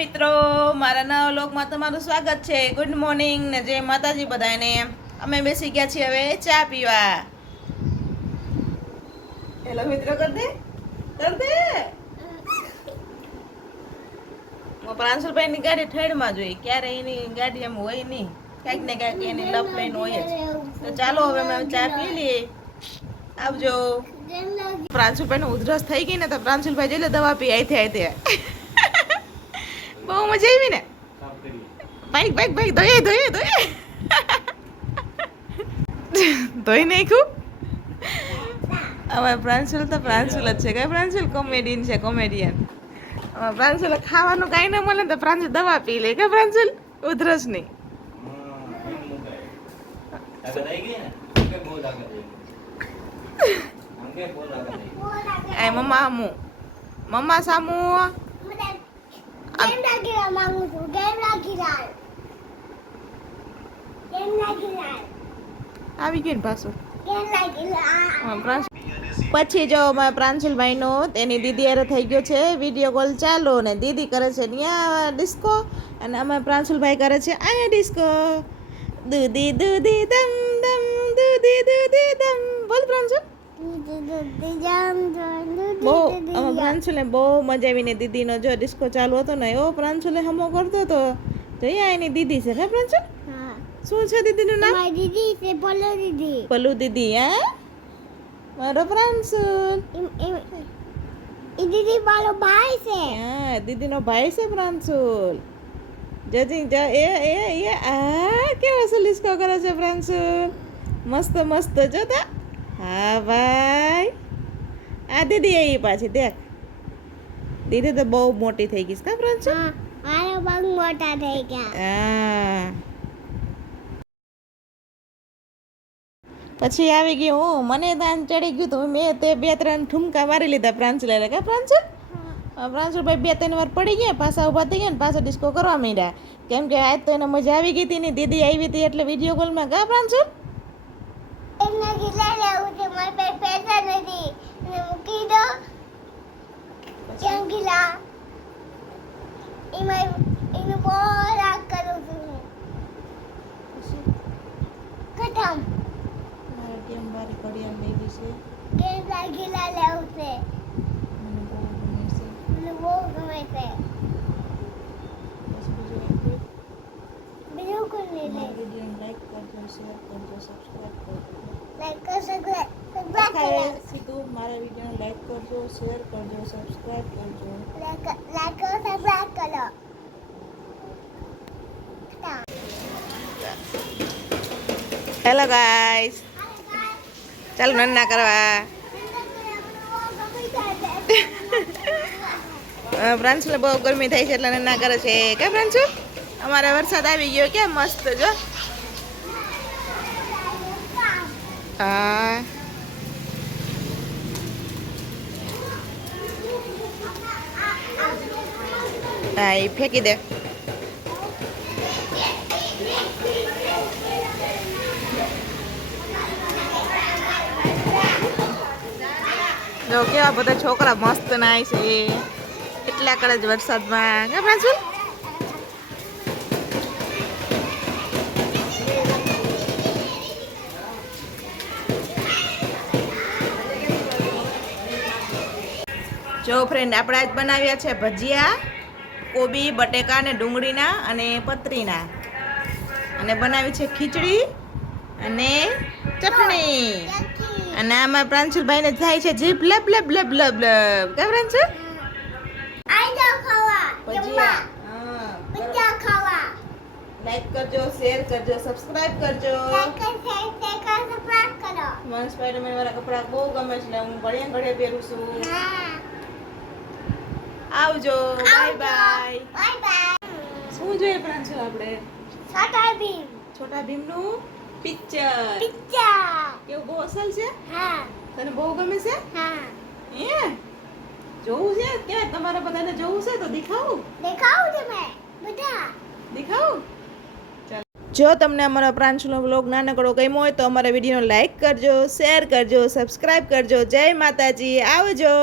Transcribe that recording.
મિત્રો, મારા નવા વ્લોગમાં તમારું સ્વાગત છે. ગુડ મોર્નિંગ ને જય માતાજી બધાને. અમે બેસી ગયા છીએ હવે ચા પીવા. હેલો મિત્રો, કર દે પ્રાંશુલભાઈ ની ગાડી ઠેડમાં જોઈ, ક્યારે એની ગાડી એમ હોય નહીં, કાંઈક ને કાંઈક એની લપ લઈને હોય જ. તો ચાલો હવે અમે ચા પી લઈએ. આવજો. પ્રાંશુલભાઈ નું ઉધરસ થઈ ગઈ ને તો પ્રાંશુલભાઈ જઈ દવા પી આઈ બહુ મજા આવી ને. બાઈક ધોઈ નાખ્યું. હવે પ્રાંશુલ તો પ્રાંશુલ જ છે. કઈ પ્રાંશુલ કોમેડિયન છે, કોમેડિયન. હવે પ્રાંશુલ ખાવાનું કાંઈ ન મળે તો પ્રાંશુલ દવા પી લે. કે પ્રાંશુલ ઉધરસ નહીં. મમ્મા સામુ આવી ગયું ને પાછું. પછી જો પ્રાંશુલભાઈ નો તેની દીદી હારે થઈ ગયો છે વિડીયો કોલ ચાલુ, ને દીદી કરે છે ત્યાં ડિસ્કો અને અમે પ્રાંશુલભાઈ કરે છે અહીંયા ડિસ્કો. દૂધી દૂધી દમ દમ, દૂધી દૂધી દમ. બોલ પ્રાંશુલ. બહુ પ્રાંશુલે બહુ મજા આવીને દીદીનો જો ડિસ્કો ચાલુ હતો ને એવો પ્રાંશુલે હમો કરતો હતો. જોઈએ એની દીદી છે. હે પ્રાંશુલ, શું છે દીદીનું નામ? મારી દીદી છે પલ્લુ દીદી. પલ્લુ દીદી. હે મારો પ્રાંશુલ. એ દીદી મારો ભાઈ છે. હા, દીદીનો ભાઈ છે પ્રાંશુલ. જજી એ આ કેવો ડિસ્કો કરે છે પ્રાંશુલ. મસ્ત મસ્ત જોતા. હા ભાઈ, આ દીદી આવી પાછી દેખ. દીદી તો બહુ મોટી થઈ ગઈ છે પ્રાંશુલ. મારો પગ મોટા થઈ ગયા. હા, પછી આવી ગઈ હું. મને દાન ચડી ગયું તો મેં તે 2-3 ઠુમકા મારી લીધા પ્રાંશુલ. એટલે કે પ્રાંશુલ પ્રાંશુલભાઈ 2-3 વાર પડી ગયા, પાછા ઊભા થઈ ગયા ને પાછા ડિસ્કો કરવા માંડ્યા. કેમ કે આજ તો એને મજા આવી ગઈ હતી ને દીદી આવી હતી એટલે વિડીયો કોલમાં. કા પ્રાંશુલ? એમને ગીલા લેવું છે, મારી પાસે પૈસા નથી. અને મૂકી દો ક્યાં ગીલા. એનું બહુ રાગ કરું છું હું. ખતમ. મારા કેમ બારી ઘડિયાળ લેવી છે. કેટલા ગીલા લેવું છે. મને બહુ ગમે છે. મને બહુ ગમે છે. બીજું કોઈ નહીં લે. વિડીયોને લાઈક કરજો, શેર કરજો, સબસ્ક્રાઇબ કરજો. લાઈક કરો, સબસ્ક્રાઇબ કરો. સીધું મારા વિડીયોને લાઈક કરજો, શેર કરજો, સબસ્ક્રાઇબ કરજો. લાઈક કરો, સબસ્ક્રાઇબ કરો. હેલો ગાઈસ, ચાલો નન્ના કરવા. પ્રાંશુલ બહુ ગરમી થાય છે એટલે નન્ના કરે છે. કે પ્રાંશુલ અમારે વરસાદ આવી ગયો. કે મસ્ત જો. હા, હા, એ ફેંકી દે. જો કેવા બધા છોકરા મસ્ત નાય છે એટલા કડે જ વરસાદમાં. કે પ્રાંશુલ? જો ફ્રેન્ડ, આપણે આજ બનાવ્યા છે ભજીયા, કોબી, બટેકા ને ડુંગળીના અને પતરીના. અને બનાવી છે ખીચડી અને ચટણી. અને આમાં પ્રાંશુલભાઈ ને થાય છે જીભ લબ લબ લબ લબ લબ. કે પ્રાંશુલ? આઈ જાઓ ખાવા. ભજીયા. હા, ભજીયા ખાવા. લાઈક કરજો, શેર કરજો, સબસ્ક્રાઇબ કરજો. લાઈક કરો, સબસ્ક્રાઇબ કરો. મને સ્પાઈડરમેન વાળા કપડા બહુ ગમે છે, હું ઘડિયા પહેરું છું. હા, આવજો. Bye bye. Bye bye. શું જોઈએ પ્રાંશુલ આપણે? છોટા ભીમ. છોટા ભીમ નું પિક્ચર. પિક્ચર. કેવું બહુ અસલ છે? હા, તને બહુ ગમે છે? હા. એ જોવું છે કે તમારે બધાને જોવું છે તો દેખાવું? દેખાવું તમે બધા. દેખાવું? જો તમને અમારા પ્રાંશુલનો વ્લોગ નાનકડો ગમ્યો હોય તો અમારા વિડીયોને લાઈક કરજો, શેર કરજો, સબસ્ક્રાઇબ કરજો. જય માતાજી. આવજો.